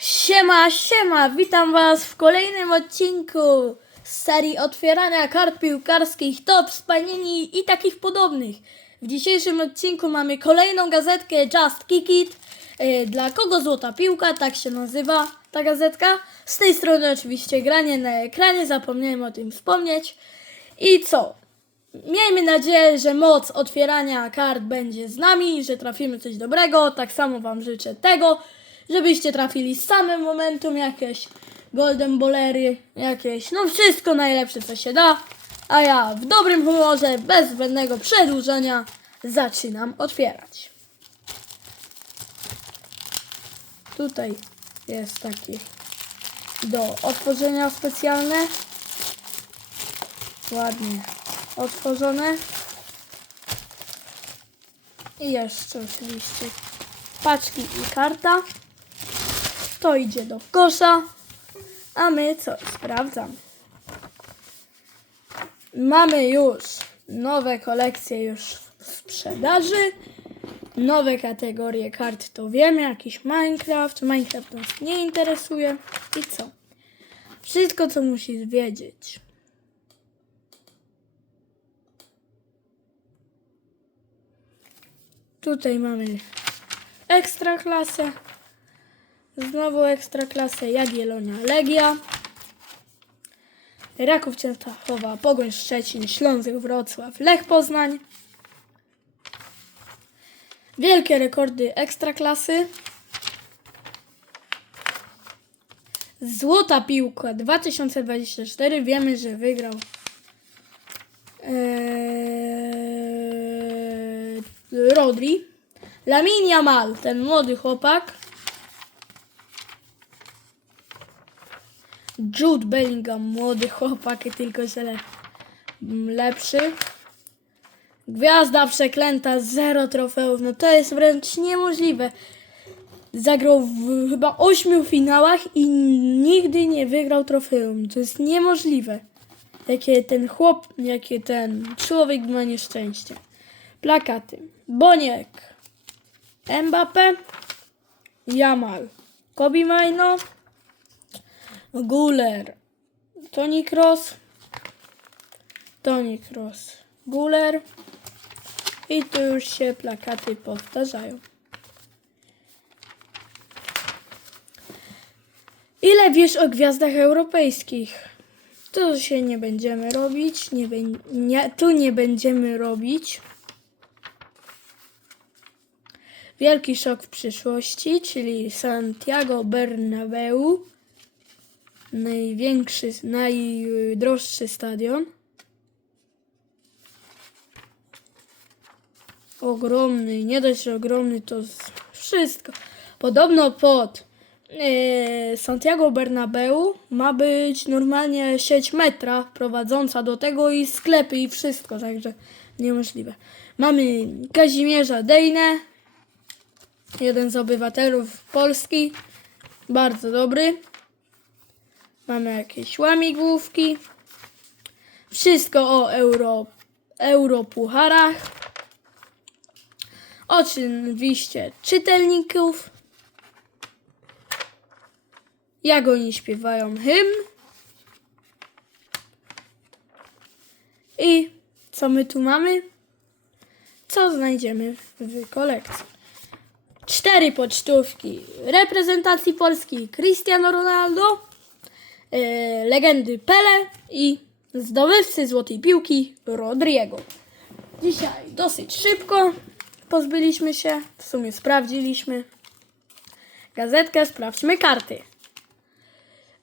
Siema, siema, witam Was w kolejnym odcinku z serii otwierania kart piłkarskich, top, spanieni i takich podobnych. W dzisiejszym odcinku mamy kolejną gazetkę Just Kick It. Yy, Dla kogo złota piłka, tak się nazywa ta gazetka. Z tej strony oczywiście granie na ekranie, zapomniałem o tym wspomnieć. I co? Miejmy nadzieję, że moc otwierania kart będzie z nami, że trafimy coś dobrego. Tak samo Wam życzę tego, żebyście trafili samym momentum jakieś golden bolery, jakieś, no wszystko najlepsze co się da. A ja w dobrym humorze, bez zbędnego przedłużenia zaczynam otwierać. Tutaj jest taki do otworzenia specjalne. Ładnie otworzone. I jeszcze oczywiście paczki i karta. To idzie do kosza. A my co? Sprawdzam. Mamy już nowe kolekcje już w sprzedaży. Nowe kategorie kart to wiemy, jakiś Minecraft. Minecraft nas nie interesuje. I co? Wszystko, co musisz wiedzieć. Tutaj mamy ekstra klasę. Znowu ekstra klasę Jagiellonia Legia. Raków Częstochowa, Pogoń Szczecin, Śląsk Wrocław, Lech Poznań. Wielkie rekordy ekstraklasy. Złota piłka 2024. Wiemy, że wygrał eee, Rodri. Lamin Yamal, ten młody chłopak. Jude Bellingham, młody chłopak, tylko że le, m, lepszy. Gwiazda przeklęta, zero trofeów. No to jest wręcz niemożliwe. Zagrał w chyba ośmiu finałach i nigdy nie wygrał trofeum. To jest niemożliwe. Jakie ten chłop, jakie ten człowiek ma nieszczęście. Plakaty. Boniek. Mbappe. Jamal. Kobi Majno. Guler. Toni Kroos. Toni Kroos. Guler. I tu już się plakaty powtarzają. Ile wiesz o gwiazdach europejskich? Tu się nie będziemy robić. Nie, nie, tu nie będziemy robić. Wielki szok w przyszłości, czyli Santiago Bernabeu. Największy, najdroższy stadion. Ogromny, nie dość, ogromny, to wszystko. Podobno pod e, Santiago Bernabeu ma być normalnie sieć metra prowadząca do tego i sklepy i wszystko, także niemożliwe. Mamy Kazimierza Dejnę, jeden z obywatelów Polski, bardzo dobry. Mamy jakieś łamigłówki. Wszystko o euro, europucharach. Oczywiście czytelników. Jak oni śpiewają hymn. I co my tu mamy? Co znajdziemy w kolekcji? Cztery pocztówki reprezentacji Polski Cristiano Ronaldo, legendy Pele i zdobywcy złotej piłki Rodriego. Dzisiaj dosyć szybko pozbyliśmy się, w sumie sprawdziliśmy gazetkę, sprawdźmy karty.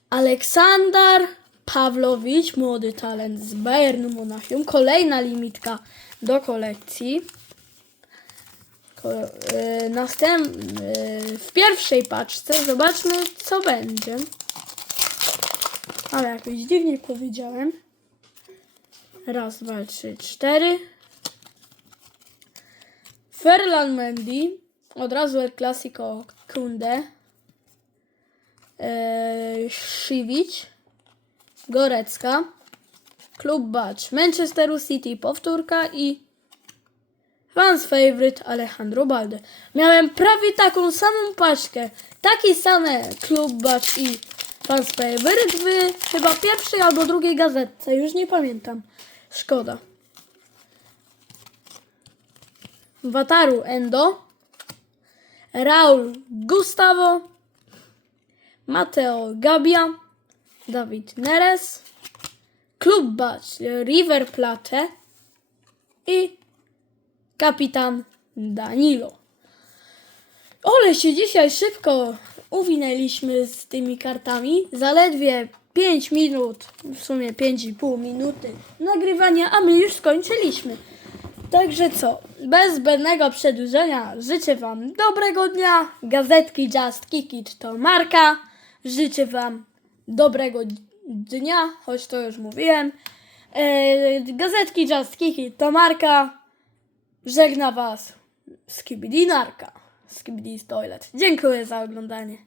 Aleksander Pawlowicz, młody talent z Bayernu Monachium, kolejna limitka do kolekcji. Ko- e, Następ, e, w pierwszej paczce zobaczmy, co będzie. Ale jakoś dziwnie powiedziałem. Raz, dwa, trzy, cztery. Ferland Mendy. Od razu El Clasico Kunde. Eee. Gorecka. Klub Bacz. Manchesteru City powtórka i Fans favorite Alejandro Balde. Miałem prawie taką samą paczkę, takie same Klub Batch i Fans favorite w chyba pierwszej albo drugiej gazetce, już nie pamiętam. Szkoda. Wataru Endo, Raul Gustavo, Mateo Gabia, Dawid Neres, Klub Batch River Plate i kapitan Danilo. Ole się dzisiaj szybko uwinęliśmy z tymi kartami. Zaledwie 5 minut, w sumie 5,5 minuty nagrywania, a my już skończyliśmy. Także co, bez zbędnego przedłużenia życzę Wam dobrego dnia. Gazetki Just Kick It to marka. Życzę Wam dobrego dnia, choć to już mówiłem. E, gazetki Just Kick It to marka. Żegna Was Skibidi Narka. Skibidi Toilet. Dziękuję za oglądanie.